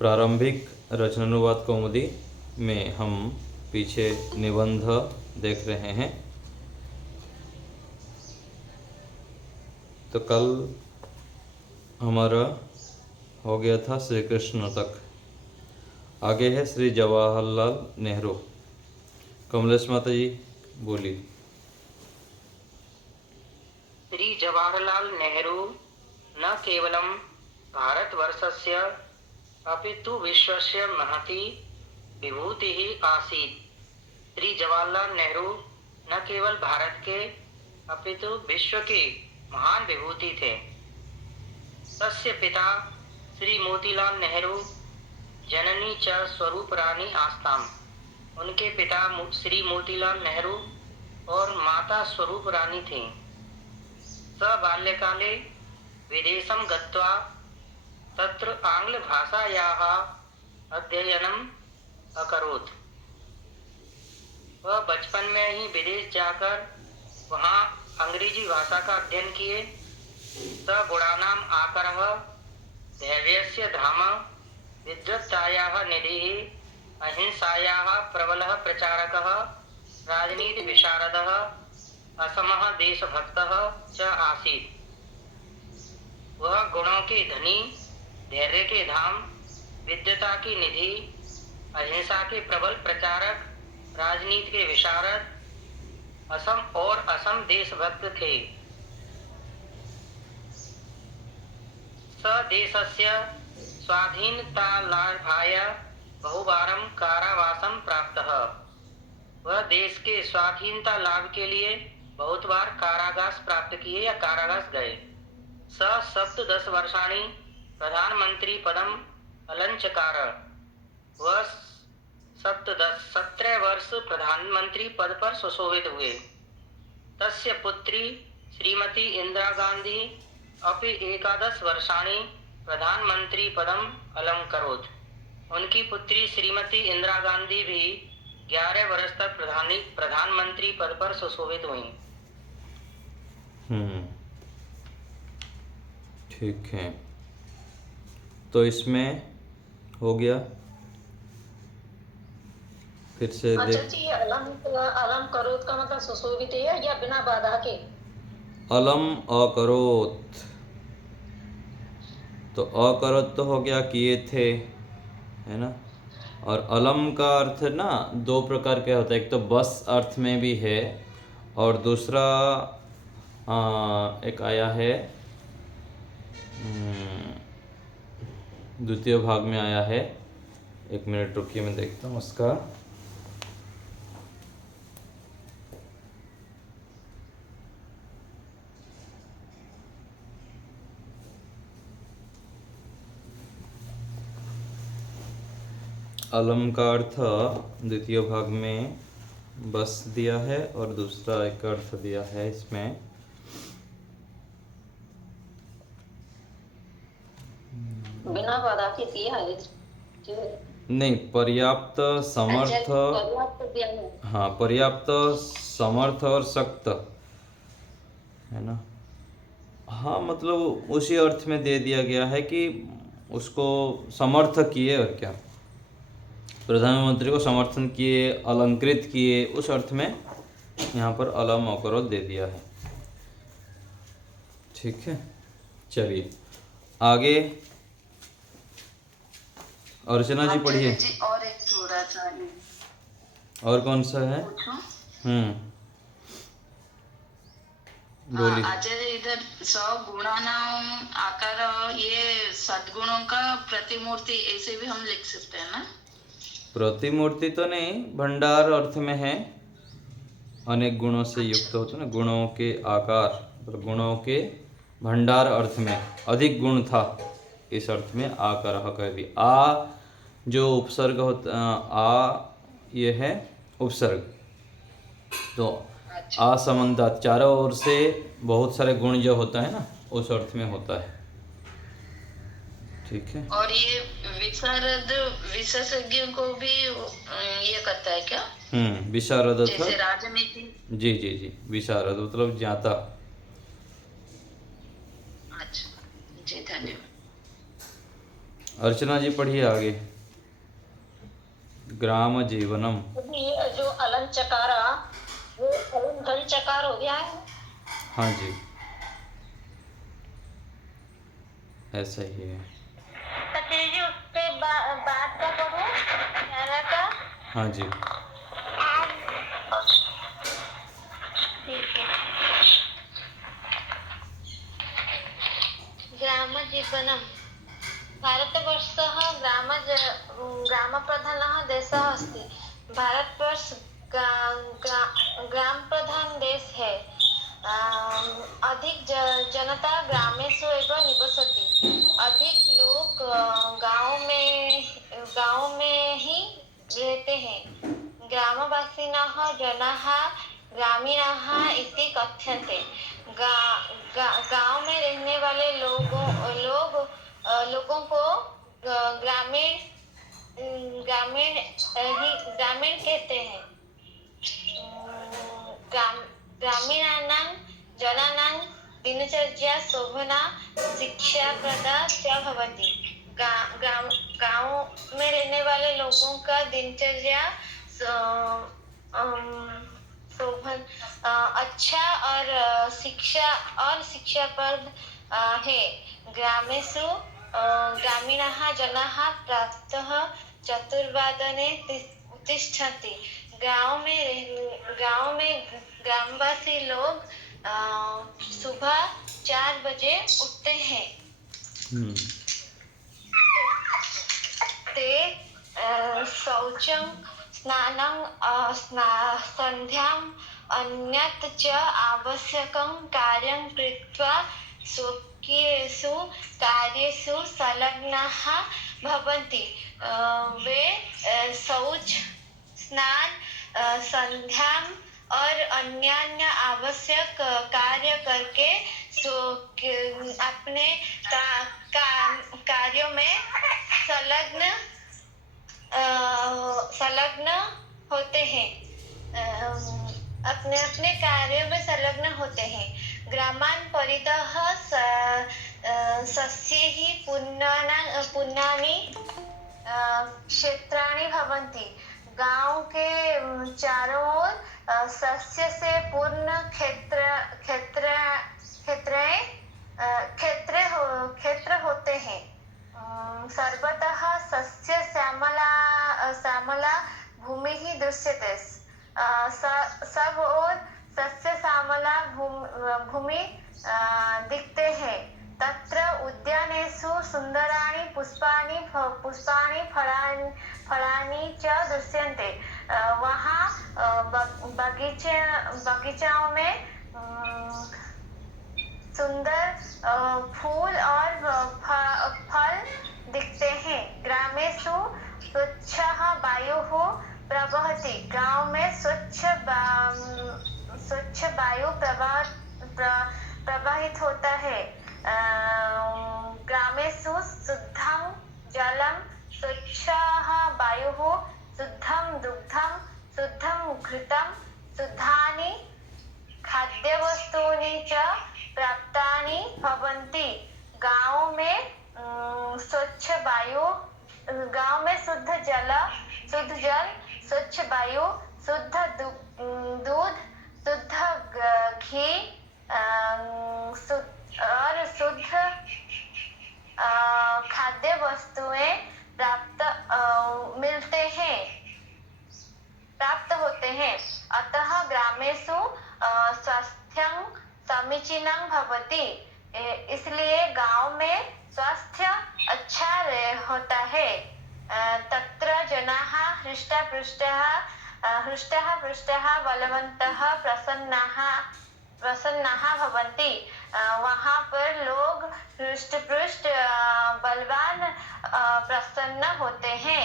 प्रारंभिक रचनानुवाद कौमुदी में हम पीछे निबंध देख रहे हैं। तो कल हमारा हो गया था श्री कृष्ण तक। आगे है श्री जवाहरलाल नेहरू। कमलेश माता जी बोली। श्री जवाहरलाल नेहरू न केवलं भारतवर्षस्य अपितु विश्वस्य महती विभूतिः आसीत्। श्री जवाहरलाल नेहरू न केवल भारत के अपितु विश्व के महान विभूति थे। तस्य पिता श्री मोतीलाल नेहरू जननी च स्वरूप रानी आस्ताम। उनके पिता श्री मोतीलाल नेहरू और माता स्वरूप रानी थीं। स बाल्यकाले विदेशं गत्वा तत्र आंग्लभाषायाः अध्ययनम् अकरोत्। वह बचपन में ही विदेश जाकर वहाँ अंग्रेजी भाषा का अध्ययन किए। स गुणानाम् आकरः धैर्यस्य धाम विद्वत्तायाः निधिः अहिंसायाः प्रबलः प्रचारकः राजनीति विशारदः असमः देशभक्तः च आसीत्। वह गुणों के धनी, धैर्य के धाम, विद्वता की निधि, अहिंसा के प्रबल प्रचारक, राजनीति के विशारद, असम देशभक्त थे। स देशस्य स्वाधीनतालाभाय बहुवारं कारावासं प्राप्तः। वह देश के स्वाधीनता लाभ के लिए बहुत बार कारावास प्राप्त किए या कारावास गए। स 17 वर्षाणि प्रधानमंत्री पदम अलंचकार। वह 17 वर्ष प्रधानमंत्री पद पर सुशोभित हुए। तस्य पुत्री श्रीमती इंदिरा गांधी अपि 11 वर्षाणि प्रधानमंत्री पदम अलंकरोत्। उनकी पुत्री श्रीमती इंदिरा गांधी भी 11 वर्ष तक प्रधानमंत्री पद पर सुशोभित हुई। ठीक है, तो इसमें हो गया। फिर से अच्छा जी, अलम करोत का मतलब सुशोभित है या बिना बाधा के? अलम अकरोत, तो अकरोत तो हो गया किए थे, है ना। और अलम का अर्थ ना दो प्रकार के होता है। एक तो बस अर्थ में भी है और दूसरा एक आया है द्वितीय भाग में आया है। एक मिनट रुकिए, मैं देखता हूँ उसका। अलम का अर्थ द्वितीय भाग में बस दिया है और दूसरा एक अर्थ दिया है इसमें। बिना बाधा के दिया है नहीं, पर्याप्त समर्थ। हाँ, पर्याप्त समर्थ और सख्त, है ना। हाँ, मतलब उसी अर्थ में दे दिया गया है कि उसको समर्थ किए, और क्या, प्रधानमंत्री को समर्थन किए, अलंकृत किए, उस अर्थ में यहाँ पर अलम अकरोत दे दिया है। ठीक है, चलिए आगे। अर्चना जी पढ़िए। और एक थोड़ा सा और कौन सा है? बोलिए। आचार्य, इधर 100 गुणानाम आकार, ये सद्गुणों का प्रतिमूर्ति ऐसे भी हम लिख सकते हैं ना? प्रतिमूर्ति तो नहीं, भंडार अर्थ में है। अनेक गुणों से युक्त होते ना, गुणों के आकार, मतलब गुणों के भंडार अर्थ में अधिक गुण था, इस अर्थ में आकर कह दी। आ जो उपसर्ग होता, आ ये है उपसर्ग, तो आ संबंधात चारों ओर से बहुत सारे गुण जो होता है ना, उस अर्थ में होता है। ठीक है। और ये विशारद विशेषज्ञ को भी ये करता है क्या? विशारद जैसे राजनीति। जी जी जी, विशारद मतलब ज्ञाता। अच्छा जी, धन्यवाद। अर्चना जी पढ़िए आगे। ग्राम जीवनम। अभी ये जो अलम चकारा, वो अलम घल चकार हो गया है। हाँ जी, ऐसा ही है। जी उस पे बात का करूँ, ग्यारह का। हाँ जी, ठीक है। ग्राम जीवनम। भारतवर्षः ग्रामप्रधानः देशः अस्ति। भारतवर्ष ग्राम प्रधान देश है। अधिक जनता ग्रामेषु एव निवसति। अधिक लोग गांव में ही रहते हैं। ग्रामवासिनः जनाः ग्रामीणाः इति कथ्यन्ते। गांव में रहने वाले लोगों को ग्रामीण ग्रामीण कहते हैं। ग्रामीणानां जनानां दिनचर्या शोभना शिक्षाप्रदा च भवति। गांव में रहने वाले लोगों का दिनचर्या शोभन अच्छा और शिक्षाप्रद है। ग्रामेषु ग्रामीणाः जनाः प्रातः चतुर्वादने उत्तिष्ठन्ति। गांव में ग्रामवासी लोग सुबह 4 बजे उठते हैं। ते शौचं स्नानं सन्ध्याम् अन्यत् च आवश्यकं कार्यं कृत्वा स्वकीयेषु कार्येषु संलग्नाः भवन्ति। वे शौच, स्नान, संध्या और अन्य आवश्यक कार्य करके अपने कार्यों में संलग्न होते हैं। अपने कार्यों में संलग्न होते हैं। ग्रामान् परितः सस्यैः पूर्णानि क्षेत्राणि भवन्ति। गांव के चारों ओर सस्य से पूर्ण क्षेत्र होते हैं। सर्वतः सस्य श्यामला भूमि ही दृश्यते। सब ओर सस्य श्यामला भूमि दिखते हैं। तत्र उद्यानेषु सुंदराणि पुष्पाणि फलानि च दृश्यन्ते। वहाँ बगीचाओं में सुंदर फूल और फल दिखते हैं। ग्रामेषु स्वच्छः वायुः प्रवहति। गांव में स्वच्छ वायु प्रवाहित होता है। ग्रामेषु शुद्धं जलं, स्वच्छः वायुः, शुद्धं दुग्धं, शुद्धं घृतं, शुद्धानि खाद्यवस्तूनि च प्राप्तानि भवन्ति। गांव में शुद्ध जल, स्वच्छ वायु, शुद्ध दूध, शुद्ध घी और शुद्ध खाद्य वस्तुएं प्राप्त होते हैं। अतः ग्रामेषु स्वास्थ्यं समीचीनं भवति। इसलिए गांव में स्वास्थ्य अच्छा होता है। तत्र जनाः हृष्टः बलवन्तः प्रसन्नाः भवन्ति। वहाँ पर लोग हृष्ट बलवान प्रसन्न होते हैं।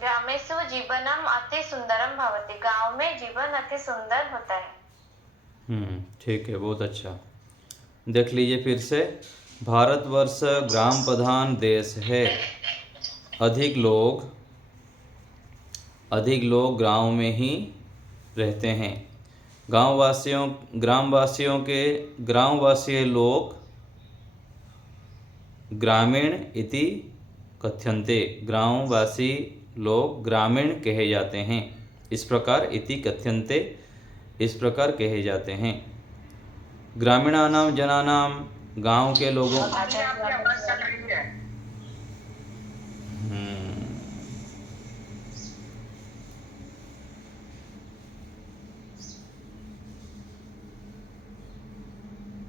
ग्रामेषु जीवनम अति सुंदरम भवति। गांव में जीवन अति सुंदर होता है। ठीक है, बहुत अच्छा। देख लीजिए फिर से। भारतवर्ष ग्राम प्रधान देश है। अधिक लोग गांव में ही रहते हैं। ग्रामवासी लोग ग्रामीण इति कथ्यन्ते, गांववासी लोग ग्रामीण कहे जाते हैं। इस प्रकार इति कथ्यन्ते, इस प्रकार कहे जाते हैं। ग्रामीणानां जनानां, गांव के लोगों। आपकी आवाज कट रही है।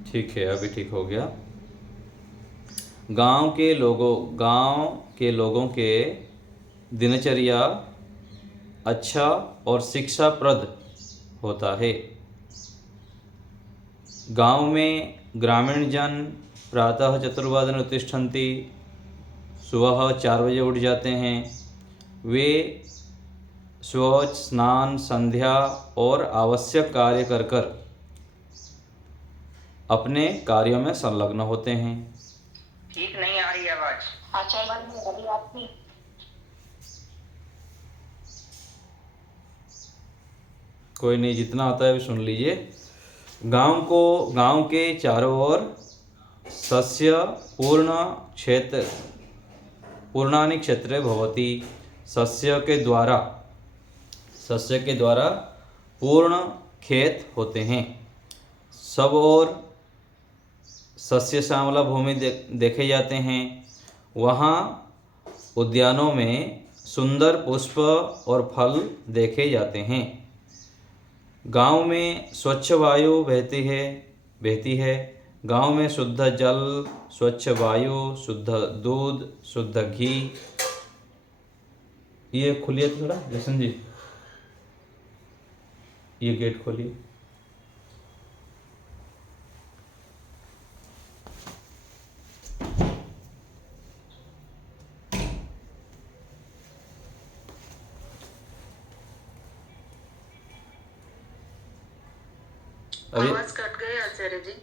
ठीक है, अभी ठीक हो गया। गांव के लोगों के दिनचर्या अच्छा और शिक्षाप्रद होता है। गांव में ग्रामीण जन प्रातः चतुर्वादने उत्तिष्ठन्ति, सुबह 4 बजे उठ जाते हैं। वे शौच, स्नान, संध्या और आवश्यक कार्य कर कर अपने कार्यों में संलग्न होते हैं। ठीक नहीं आ रही आवाज। कोई नहीं, जितना आता है भी सुन लीजिए। गांव के चारों ओर सस्य पूर्णानि क्षेत्रे भवति। सस्य के द्वारा पूर्ण खेत होते हैं। सब और सस्य श्यामला भूमि देखे जाते हैं। वहाँ उद्यानों में सुंदर पुष्प और फल देखे जाते हैं। गांव में स्वच्छ वायु बहती है। गांव में शुद्ध जल, स्वच्छ वायु, शुद्ध दूध, शुद्ध घी। ये खोलिए थोड़ा जशन जी, ये गेट खोलिए। आवाज कट गई आचार्य जी।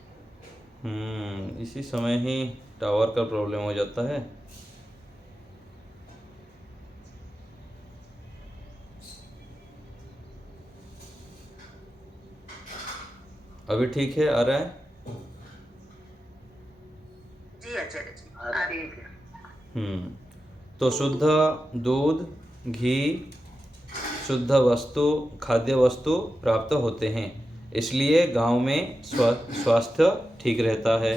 इसी समय ही टावर का प्रॉब्लम हो जाता है। अभी ठीक है, आ रहा है? जी आचार्य जी, आ रही है। तो शुद्ध दूध, घी, शुद्ध वस्तु, खाद्य वस्तु प्राप्त होते हैं। इसलिए गांव में स्वास्थ्य ठीक रहता है।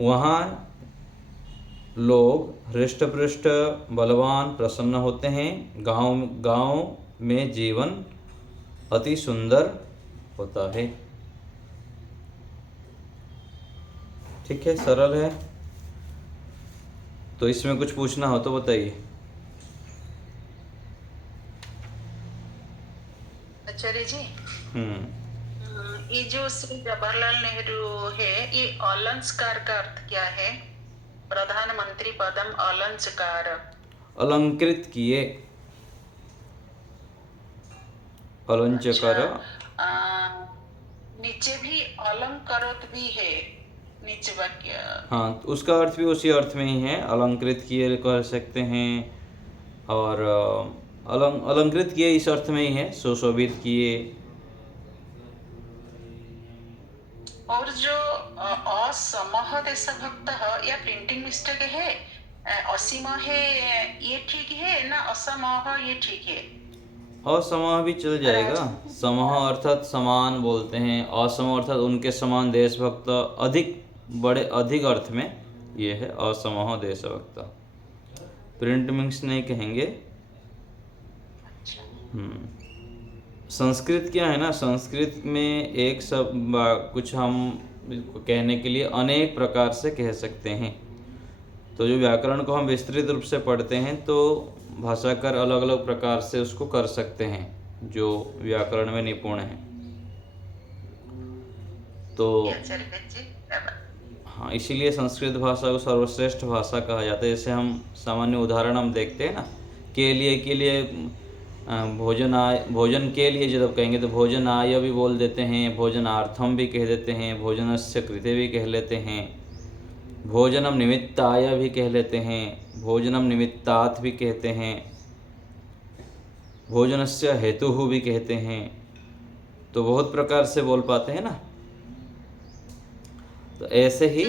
वहाँ लोग हृष्ट-पुष्ट, बलवान, प्रसन्न होते हैं। गांव में जीवन अति सुंदर होता है। ठीक है, सरल है। तो इसमें कुछ पूछना हो तो बताइए। आचार्य जी, ये जो श्री जवाहरलाल नेहरू है, ये अलंकार का अर्थ क्या है? प्रधानमंत्री पदम अलंकार। अलंकृत किए, अलंचकर। नीचे भी अलंकरोत भी है, नीचे वाक्य। हाँ, उसका अर्थ भी उसी अर्थ में ही है। अलंकृत किए कर सकते हैं, और अलंकृत किए इस अर्थ में ही है, सुशोभित किए। और जो असमः देशभक्त या प्रिंटिंग मिस्टेक है, असीम है, ये ठीक है ना? असमः ये ठीक है? असमः भी चल जाएगा। समः अर्थात समान बोलते हैं, असम अर्थात उनके समान देशभक्त, अधिक अर्थ में ये है असमः देशभक्त। प्रिंट मिक्स नहीं कहेंगे। संस्कृत क्या है ना, संस्कृत में एक सब कुछ हम कहने के लिए अनेक प्रकार से कह सकते हैं। तो जो व्याकरण को हम विस्तृत रूप से पढ़ते हैं तो भाषाकार अलग अलग प्रकार से उसको कर सकते हैं, जो व्याकरण में निपुण हैं। तो हाँ, इसीलिए संस्कृत भाषा को सर्वश्रेष्ठ भाषा कहा जाता है। जैसे हम सामान्य उदाहरण हम देखते हैं ना, के लिए भोजन के लिए जब कहेंगे तो भोजनाय भी बोल देते हैं, भोजनार्थम भी कह देते हैं, भोजनस्य कृते भी कह लेते हैं, भोजनम निमित्ताय भी कह लेते हैं, भोजनम निमित्तात् भी कहते हैं, भोजनस्य हेतुः भी कहते हैं। तो बहुत प्रकार से बोल पाते हैं ना। तो ऐसे ही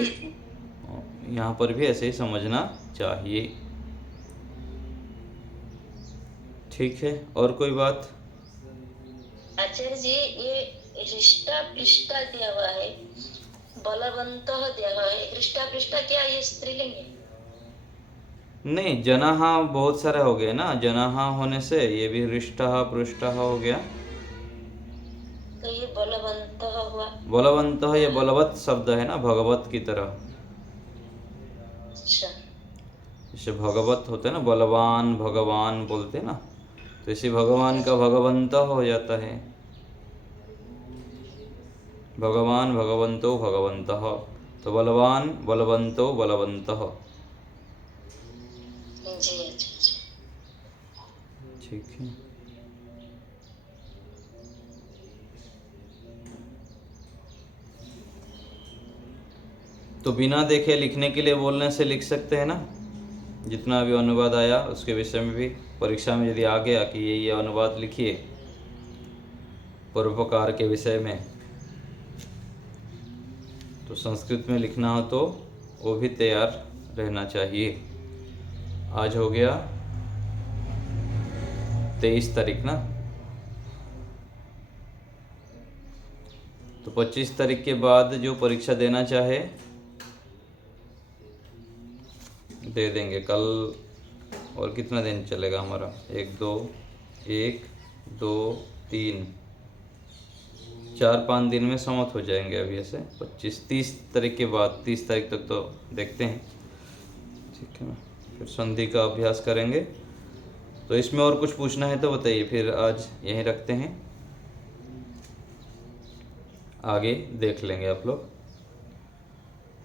यहाँ पर भी ऐसे ही समझना चाहिए। ठीक है, और कोई बात? आचार्य जी, ये हृष्टा पृष्ठा दिया हुआ है, बलवंतः दिया हुआ है, हृष्टा पृष्ठा क्या ये स्त्रीलिंग है? नहीं, जनाः बहुत सारे हो गए ना, जनाः होने से ये भी हृष्टः पृष्ठः हो गया। तो ये बलवंतः हुआ। बलवंतः ये बलवत शब्द है ना, भगवत की तरह। अच्छा, जैसे भगवत होते हैं ना, बलवान भगवान बोलते हैं ना, तो इसी भगवान का भगवंत हो जाता है। भगवान भगवंतो भगवंतः, तो बलवान बलवंतो बलवंतः। जी अच्छा। ठीक है, तो बिना देखे लिखने के लिए बोलने से लिख सकते हैं ना। जितना भी अनुवाद आया उसके विषय में भी परीक्षा में यदि आ गया कि ये अनुवाद लिखिए परोपकार के विषय में, तो संस्कृत में लिखना हो तो वो भी तैयार रहना चाहिए। आज हो गया 23 तारीख ना, तो 25 तारीख के बाद जो परीक्षा देना चाहे दे देंगे। कल और कितना दिन चलेगा हमारा? 1 2 3 4-5 दिन में समाप्त हो जाएंगे। अभी ऐसे 25-30 तारीख के बाद, 30 तारीख तक तो देखते हैं। ठीक है ना, फिर संधि का अभ्यास करेंगे। तो इसमें और कुछ पूछना है तो बताइए, फिर आज यहीं रखते हैं, आगे देख लेंगे आप लोग।